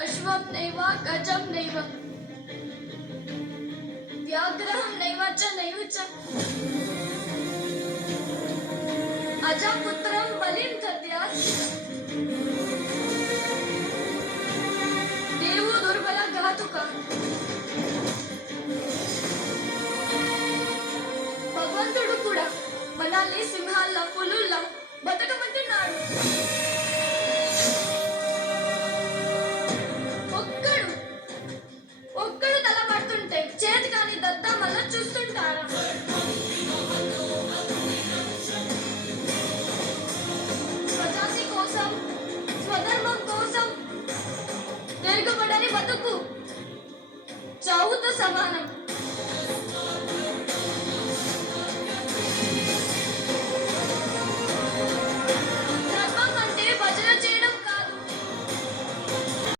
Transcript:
अश्वत नैव गजम नैव व्याघ्रहम नैवाच नैवच अजापुत्रम बलिम दद्यात देव दुर्बला घातुका भगवंतुడు कुडा मनाली सिंहाला పులుల బతక వెనుకబడని బతుకు చావుతో సమానం